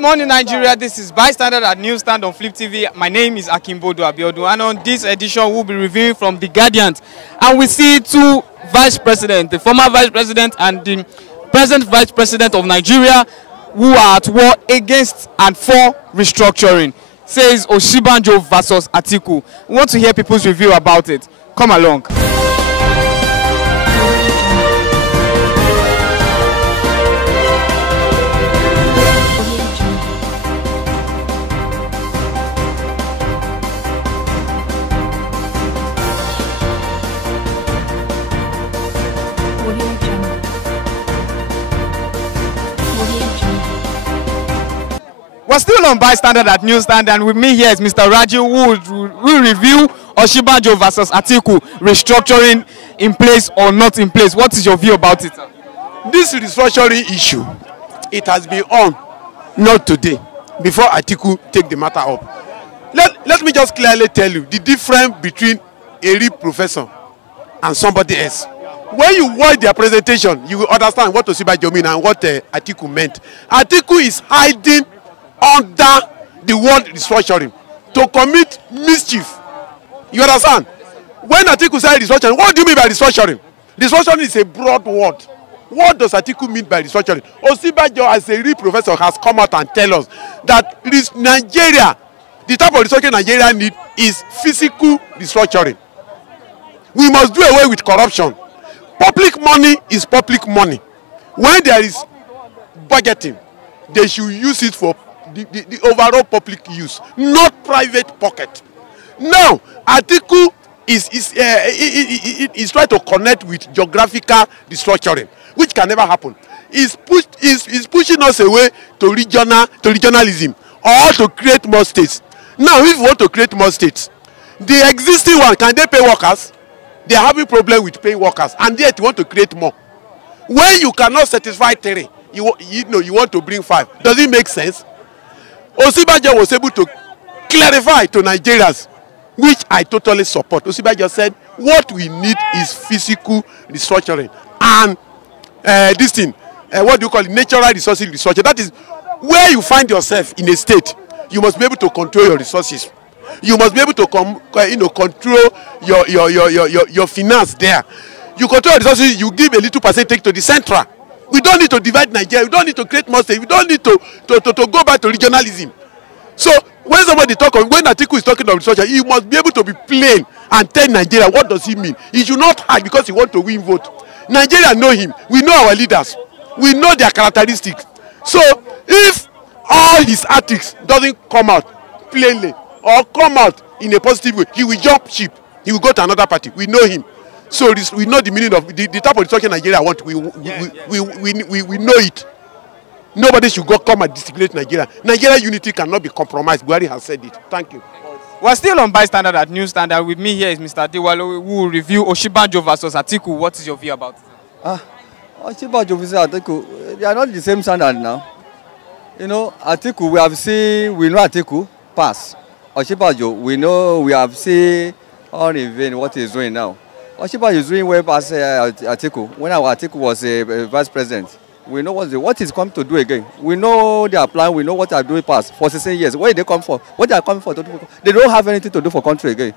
morning, Nigeria. This is Bystander at Newsstand on Flip TV. My name is Osinbajo Abiodun, and on this edition, we'll be reviewing from The Guardian. And we see two vice presidents, the former vice president and the present vice president of Nigeria, who are at war against and for restructuring. Says Osinbajo versus Atiku. We want to hear people's review about it. Come along. We're still on Bystander at Newsstand, and with me here is Mr. Raji, who will review Osinbajo versus Atiku, restructuring in place or not in place. What is your view about it, sir? This restructuring issue, it has been on, not today, before Atiku take the matter up. Let me just clearly tell you the difference between a real professor and somebody else. When you watch their presentation, you will understand what Osinbajo mean and what Atiku meant. Atiku is hiding under the word restructuring to commit mischief. You understand? When Atiku said restructuring, what do you mean by restructuring? Restructuring is a broad word. What does Atiku mean by restructuring? Osinbajo, as a real professor, has come out and tell us that Nigeria, the type of restructuring Nigeria needs is physical restructuring. We must do away with corruption. Public money is public money. When there is budgeting, they should use it for the overall public use, not private pocket. Now, Atiku is trying to connect with geographical restructuring, which can never happen. He's pushing us away to regionalism or to create more states. Now, if we want to create more states, the existing one, can they pay workers? They are having problem with paying workers, and yet you want to create more. When you cannot satisfy 3, you want to bring 5. Does it make sense? Osinbajo was able to clarify to Nigerians, which I totally support. Osinbajo said, what we need is physical restructuring. And this thing, what do you call it? Natural resources restructuring. That is where you find yourself in a state. You must be able to control your resources. You must be able to control your finance there. You control your resources, you give a little percentage to the central. We don't need to divide Nigeria. We don't need to create more states. We don't need to go back to regionalism. So when somebody when Atiku is talking about restructuring, he must be able to be plain and tell Nigeria what does he mean. He should not hide because he wants to win vote. Nigeria know him. We know our leaders. We know their characteristics. So if all his ethics doesn't come out plainly or come out in a positive way, he will jump ship. He will go to another party. We know him. So we know the meaning of the type of restructuring Nigeria want. We know it. Nobody should come and disintegrate Nigeria. Nigeria unity cannot be compromised. Buhari has said it. Thank you. We're still on Bystander at Newsstand. With me here is Mr. Dewalo, who will review Osinbajo versus Atiku. What is your view about it? Osinbajo versus Atiku, they are not the same standard now. You know, Atiku, we know Atiku pass. Osinbajo, we have seen all in vain what he's doing now. Osinbajo is doing way past Atiku. When our Atiku was a vice president, we know what is coming to do again. We know their plan. We know what they are doing past for 16 years. Where they come for? What they are coming for? They don't have anything to do for country again.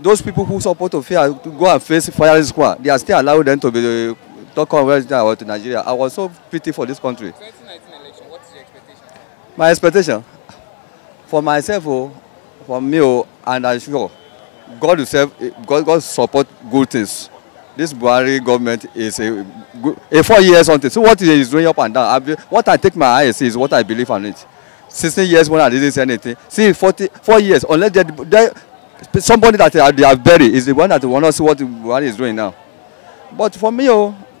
Those people who support to go and face firing squad, they are still allowing them to be talking about Nigeria. I was so pity for this country. 2019 election. What is your expectation? My expectation for myself, for me, and I'm sure. God support good things. This Buhari government is a 4 years on it. So what is doing up and down? What I take my eyes is what I believe on it. 16 years when I didn't say anything. See, 4 years, unless somebody that they have buried is the one that want to see what Buhari is doing now. But for me,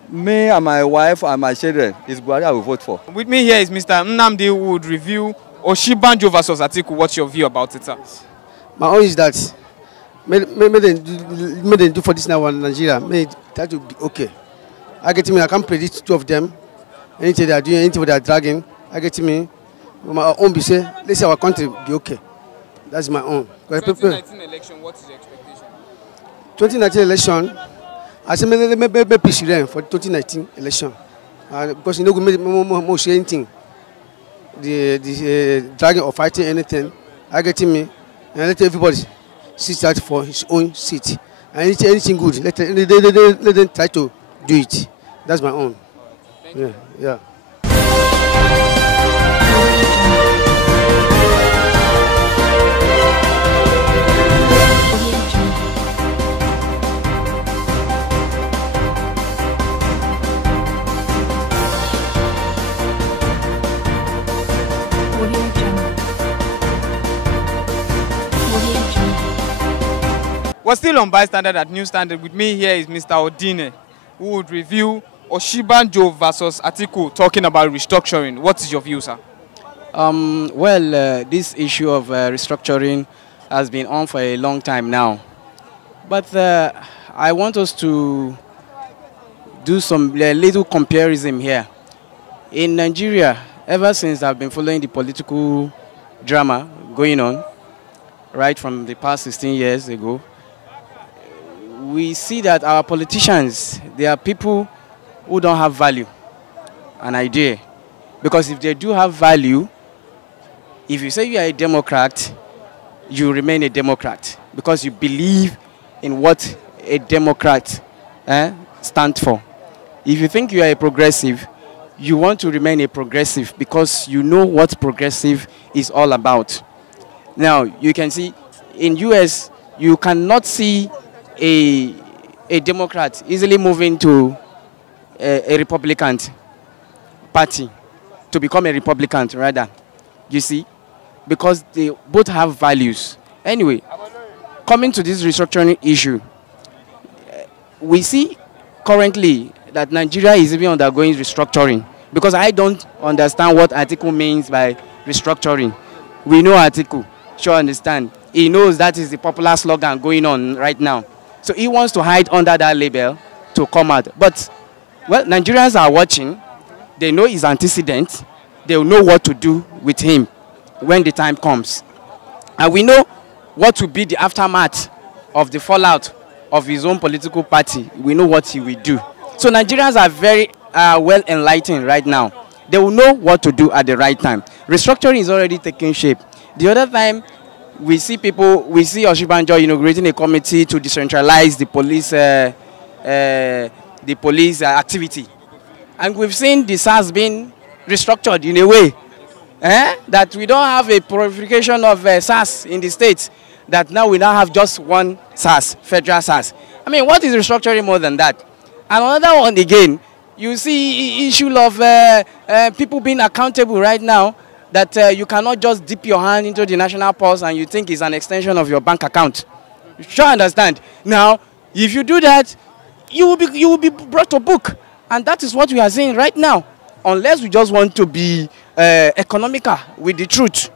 me and my wife and my children, it's Buhari I will vote for. With me here is Mr. Nnamdi, who would review Osinbajo versus Atiku. What's your view about it, sir? My own is that may they do for this now in Nigeria. May that will be okay. I get me. I can't predict two of them. Anything they are doing, anything they are dragging. I get me. My own be say, let's say our country be okay. That's my own. 2019 election. What is your expectation? 2019 election. I say maybe peace for 2019 election. Because you know we make more share anything. dragging or fighting anything. I getting me, and let everybody sit out for his own seat. And anything good, let them try to do it. That's my own. Yeah. We're still on Bystander at Newsstand. With me here is Mr. Odine, who would review Osinbajo versus Atiku, talking about restructuring. What is your view, sir? This issue of restructuring has been on for a long time now. But I want us to do some little comparison here. In Nigeria, ever since I've been following the political drama going on, right from the past 16 years ago, we see that our politicians, they are people who don't have value, an idea. Because if they do have value, if you say you are a Democrat, you remain a Democrat because you believe in what a Democrat stands for. If you think you are a progressive, you want to remain a progressive because you know what progressive is all about. Now, you can see in US, you cannot see a Democrat easily moving to a Republican party, to become a Republican rather, you see, because they both have values. Anyway, coming to this restructuring issue, we see currently that Nigeria is even undergoing restructuring, because I don't understand what Atiku means by restructuring. We know Atiku, sure understand. He knows that is the popular slogan going on right now. So he wants to hide under that label to come out. But, well, Nigerians are watching. They know his antecedents. They will know what to do with him when the time comes. And we know what will be the aftermath of the fallout of his own political party. We know what he will do. So Nigerians are very well enlightened right now. They will know what to do at the right time. Restructuring is already taking shape. The other time, we see Osinbajo inaugurating a committee to decentralize the police activity. And we've seen the SARS being restructured in a way that we don't have a purification of SARS in the states, that now we now have just one SARS, federal SARS. I mean, what is restructuring more than that? And another one again, you see issue of people being accountable right now, that you cannot just dip your hand into the national purse and you think it's an extension of your bank account. You sure understand? Now, if you do that, you will be brought to book. And that is what we are seeing right now. Unless we just want to be economical with the truth.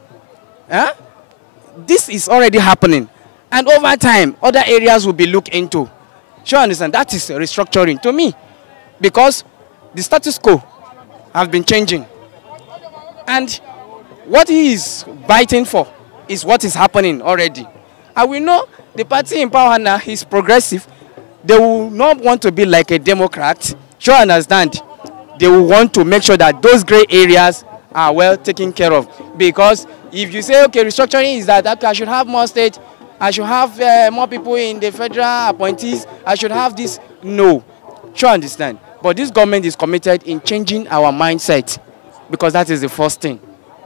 This is already happening. And over time, other areas will be looked into. Sure understand? That is restructuring to me. Because the status quo has been changing. And what he is fighting for is what is happening already. And we know the party in power now is progressive. They will not want to be like a Democrat. Sure understand. They will want to make sure that those gray areas are well taken care of. Because if you say, okay, restructuring is that I should have more state, I should have more people in the federal appointees, I should have this. No. Sure understand. But this government is committed in changing our mindset, because that is the first thing.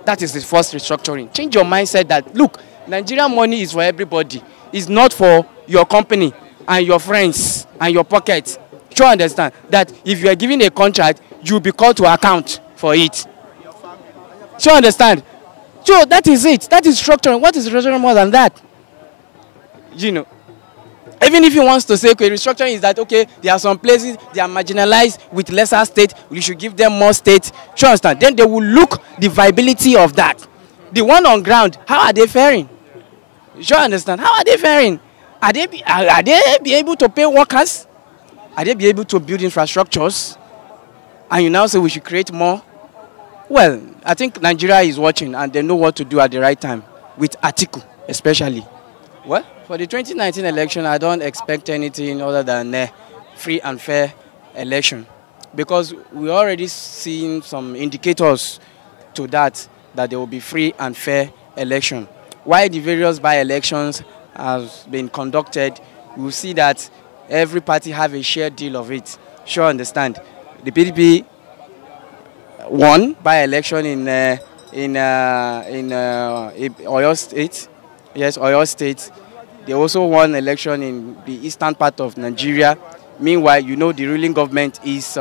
That is the first restructuring. Change your mindset that, look, Nigerian money is for everybody. It's not for your company and your friends and your pockets. Sure understand that if you are given a contract, you will be called to account for it. Sure understand. So that is it. That is structuring. What is restructuring more than that? You know. Even if he wants to say, okay, restructuring is that, okay, there are some places, they are marginalized with lesser state, we should give them more state. Sure understand. Then they will look the viability of that. The one on ground, how are they faring? Sure understand. How are they faring? Are they be able to pay workers? Are they be able to build infrastructures? And you now say we should create more? Well, I think Nigeria is watching and they know what to do at the right time, with Atiku especially. Well, for the 2019 election, I don't expect anything other than a free and fair election, because we already seen some indicators to that. that there will be free and fair election. While the various by-elections have been conducted, we will see that every party have a shared deal of it. Sure, understand. The PDP won by-election in Oyo State. Yes, Oyo State. They also won election in the eastern part of Nigeria. Meanwhile, you know the ruling government is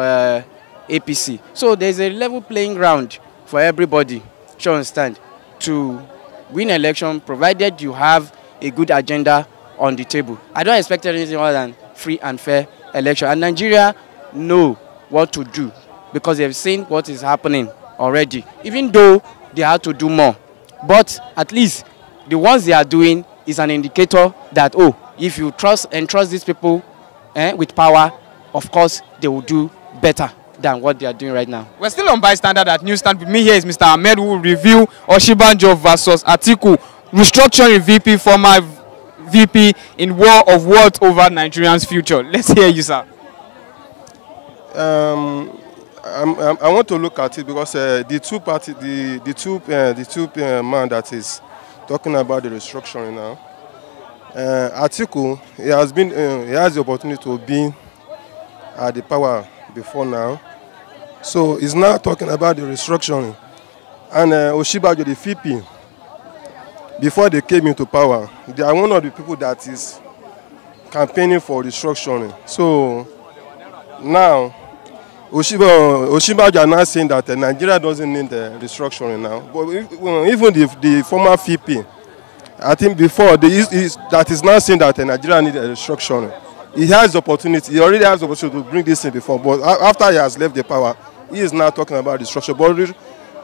APC. So there's a level playing ground for everybody, sure understand, to win election, provided you have a good agenda on the table. I don't expect anything other than free and fair election. And Nigeria know what to do because they've seen what is happening already, even though they have to do more. But at least the ones they are doing is an indicator that, oh, if you entrust these people with power, of course, they will do better than what they are doing right now. We're still on Bystander at Newsstand. With me here is Mr. Ahmed, who will review Osinbajo versus Atiku, restructuring VP, former VP in war of words over Nigerians' future. Let's hear you, sir. I want to look at it because the two man that is talking about the restructuring now. Atiku, he has the opportunity to be at the power before now, so he's now talking about the restructuring. And Osinbajo, the VP, before they came into power, they are one of the people that is campaigning for restructuring. So now Osinbajo are now saying that Nigeria doesn't need restructuring now. But even the former VP, I think before, that is now saying that Nigeria needs a restructuring. He has the opportunity, he already has the opportunity to bring this in before, but after he has left the power, he is now talking about restructuring.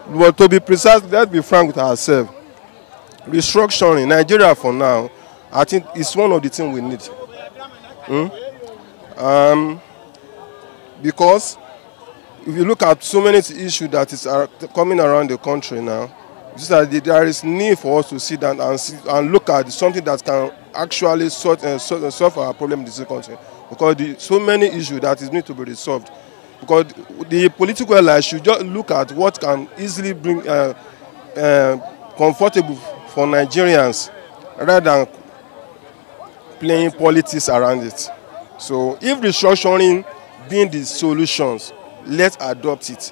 But to be precise, let's be frank with ourselves. Restructuring, Nigeria for now, I think it's one of the things we need. Because if you look at so many issues that is coming around the country now, there is need for us to sit down and look at something that can actually solve our problem in this country. Because so many issues that need to be resolved. Because the political allies should just look at what can easily bring comfortable for Nigerians rather than playing politics around it. So if restructuring being the solutions, let's adopt it.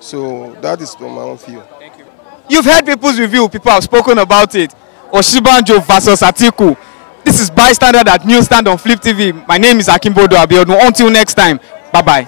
So that is from my own view. Thank you. You've heard people's review. People have spoken about it. Osinbajo versus Atiku. This is Bystander at Newsstand on Flip TV. My name is Osinbajo. Until next time, bye-bye.